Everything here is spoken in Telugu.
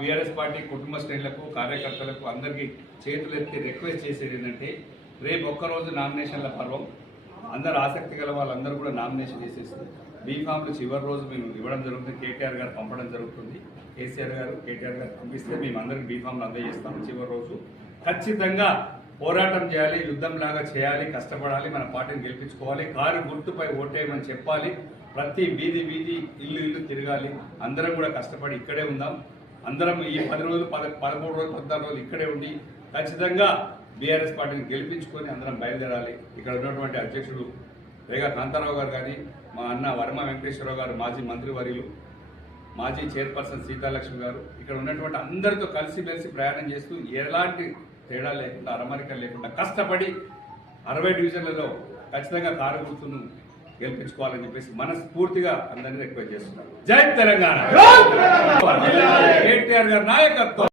బీఆర్ఎస్ పార్టీ కుటుంబ శ్రేణులకు కార్యకర్తలకు అందరికీ చేతులెత్తి రిక్వెస్ట్ చేసేది ఏంటంటే రేపు ఒక్కరోజు నామినేషన్ల పర్వం. అందరు ఆసక్తి గల వాళ్ళందరూ కూడా నామినేషన్ చేసేసి బీఫామ్లు చివరి రోజు మేము ఇవ్వడం జరుగుతుంది. కేటీఆర్ గారు పంపడం జరుగుతుంది. కేసీఆర్ గారు కేటీఆర్ గారు పంపిస్తే మేము అందరికి బీఫామ్లు అందజేస్తాం. చివరి రోజు ఖచ్చితంగా పోరాటం చేయాలి, యుద్ధంలాగా చేయాలి, కష్టపడాలి, మన పార్టీని గెలిపించుకోవాలి, కారు గుర్తుపై ఓటేయమని చెప్పాలి, ప్రతి వీధి వీధి ఇల్లు ఇల్లు తిరగాలి. అందరం కూడా కష్టపడి ఇక్కడే ఉందాం. అందరం ఈ 10 రోజులు 13 రోజులు 14 రోజులు ఇక్కడే ఉండి ఖచ్చితంగా బీఆర్ఎస్ పార్టీని గెలిపించుకొని అందరం బయలుదేరాలి. ఇక్కడ ఉన్నటువంటి అధ్యక్షుడు రేగా కాంతారావు గారు కానీ, మా అన్న వర్మ వెంకటేశ్వరరావు గారు, మాజీ మంత్రివర్యులు, మాజీ చైర్పర్సన్ సీతాలక్ష్మి గారు, ఇక్కడ ఉన్నటువంటి అందరితో కలిసిమెలిసి ప్రయాణం చేస్తూ ఎలాంటి తేడా లేకుండా అరమరికలు లేకుండా కష్టపడి 60 డివిజన్లలో ఖచ్చితంగా కారు గుర్తును గెలిపించుకోవాలని చెప్పేసి మనస్ఫూర్తిగా అందరినీ రిక్వెస్ట్ చేస్తున్నారు. జై తెలంగాణ. కేటీఆర్ గారి నాయకత్వం.